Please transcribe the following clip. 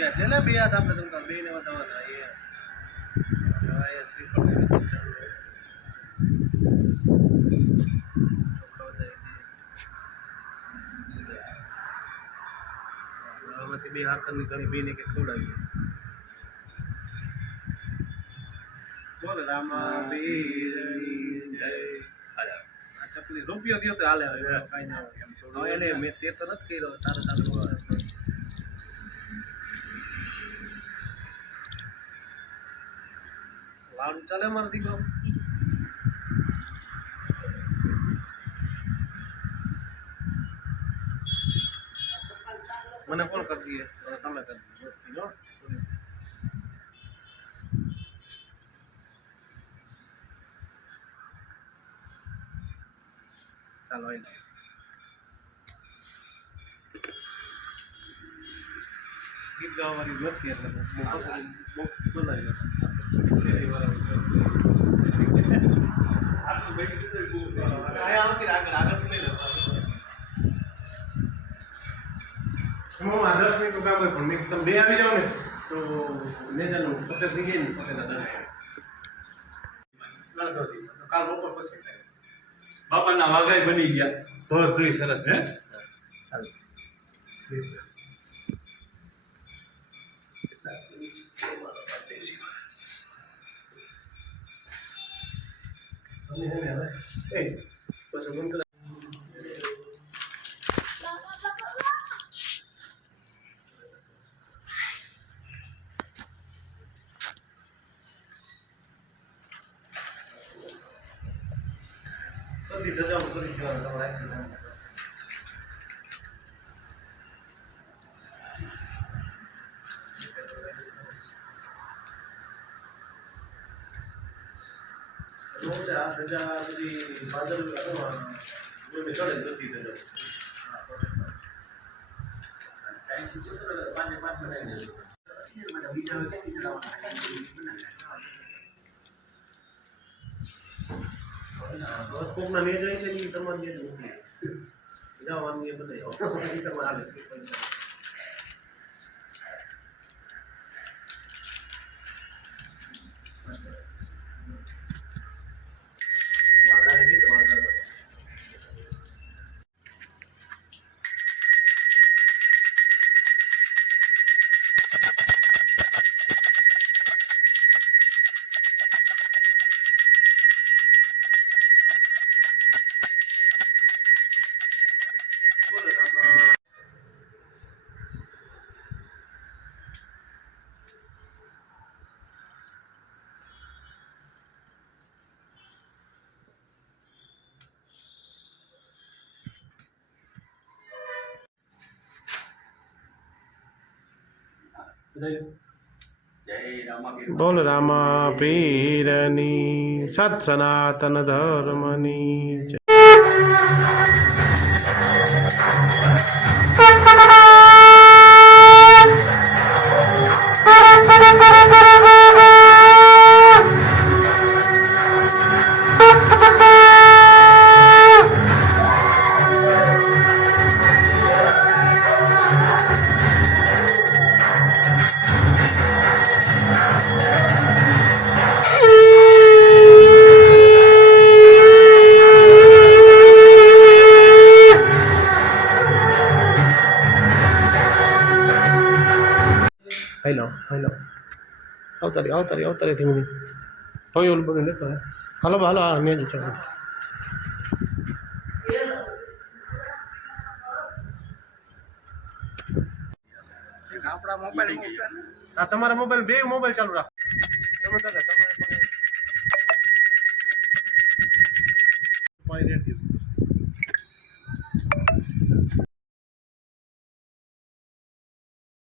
બે છે વધારે બે એટલે ને બે હાથ આપણે તમે બે ને વધારવાના એ હવે એ શ્રીફળ આમાંથી બે હાથની ઘણી બેને કે ખવડાવી બોલ રામા પીરની જય આ ચકલી રૂપિયો દ્યો તો હાલે હવે કાંઈ ના હોય એમ તો એને મેં તે તો નથી કર્યો તારે તારે બોલાવે તો. લાડુ ચાલે મારો દીકરો મને કોણ કરી દઈએ તમે કરી દો મસ્તી નો ચાલો આવી જાય ગીત ગાવાની નથી એટલે બહુ બહુ બોલાવી હું આદર્શ નહીં તો કામ પણ મેં તમે બે આવી જાઓ ને તો નેજાનું પતે થઈ ગઈ ને પતે દાદા કાલ બપોર પછી બાપાના વાઘાઈ બની ગયા. બધુંય સરસ હે? એ 两位，哎，我什么歌？啦啦啦啦啦！叫不？到底叫什么来？આ રજા બધી ભાદર ચડે જતી રજા કોકના ને જાય છે ને ઈ તમારે ને જ મોકલી જાઓ આમ એ બધા ઈ તમારે બોલ રામા પીરની સત સનાતન ધર્મની ಅವತಾರೆ ಯಾವತಾರೆ ಯಾವತಾರೆ ತಿಂಗ್ಳು ಹೋಗಿ ಅಲ್ಲಿ ಬಂದಿಲ್ಲ ಹಲೋ ಹಲೋ ಅನ್ಯಾಜಿ ಸರ್ આપણા મોબાઈલ હા તમારા મોબાઈલ બે મોબાઈલ ચાલુ રાખો તમે